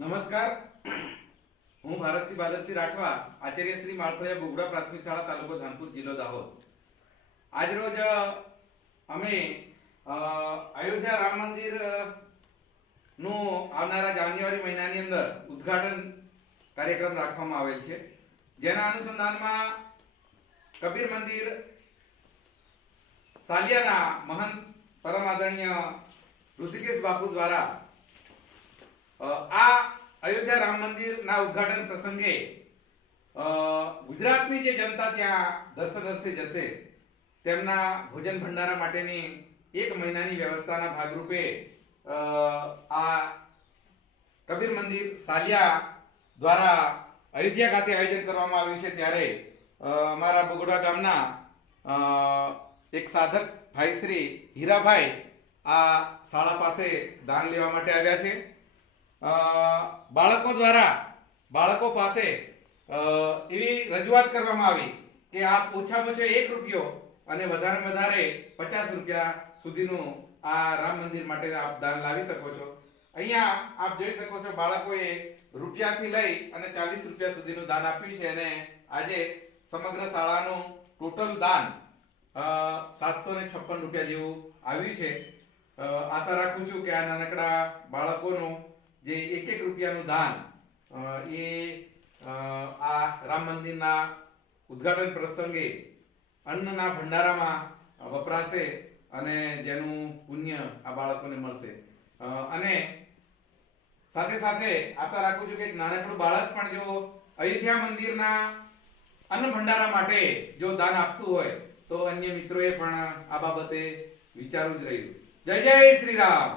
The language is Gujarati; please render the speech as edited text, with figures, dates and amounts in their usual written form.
નમસ્કાર, હું ભારતસિંહ બાદરસિંહ રાઠવા, આચાર્ય શ્રી માળખડિયા બોગડા પ્રાથમિક શાળા, તાલુકો ધાનપુર, જિલ્લો દાહોદ. આજ રોજ અમે અયોધ્યા રામ મંદિર નું આવનારા જાન્યુઆરી મહિનાની અંદર ઉદ્ઘાટન કાર્યક્રમ રાખવામાં આવેલ છે, જેના અનુસંધાનમાં કબીર મંદિર સાલિયાના મહંત પરમ આદરણીય ઋષિકેશ બાપુ દ્વારા આ અયોધ્યા રામ મંદિરના ઉદ્ઘાટન પ્રસંગે ગુજરાતની જે જનતા ત્યાં દર્શનાર્થે જશે તેમના ભોજન ભંડારા માટેની 1 મહિનાની વ્યવસ્થાના ભાગરૂપે આ કબીર મંદિર સાલિયા દ્વારા અયોધ્યા ખાતે આયોજન કરવામાં આવ્યું છે. ત્યારે અમારા બોગડા ગામના એક સાધક ભાઈ શ્રી હીરાભાઈ આ શાળા પાસે દાન લેવા માટે આવ્યા છે. બાળકો પાસે એવી રજૂઆત કરવામાં આવી કે આપ ઓછામાં ઓછો 1 રૂપિયો અને વધારે 50 રૂપિયા સુધીનું આ રામ મંદિર માટે આપ દાન લાવી શકો છો. અહીંયા આપ જોઈ શકો છો, બાળકોએ રૂપિયાથી લઈ અને 40 રૂપિયા સુધીનું દાન આપ્યું છે અને આજે સમગ્ર શાળાનું ટોટલ દાન 756 રૂપિયા જેવું આવ્યું છે. આશા રાખું છું કે આ નાનકડા બાળકોનું જે 1 રૂપિયાનું દાન એ આ રામ મંદિરના ઉદ્ઘાટન પ્રસંગે અન્નના ભંડારામાં વપરાશે અને જેનું પુણ્ય આ બાળકોને મળશે. અને સાથે સાથે આશા રાખું છું કે એક નાનકડું બાળક પણ જો અયોધ્યા મંદિરના અન્ન ભંડારા માટે જો દાન આપતું હોય તો અન્ય મિત્રોએ પણ આ બાબતે વિચારવું જ રહ્યું. જય જય શ્રી રામ.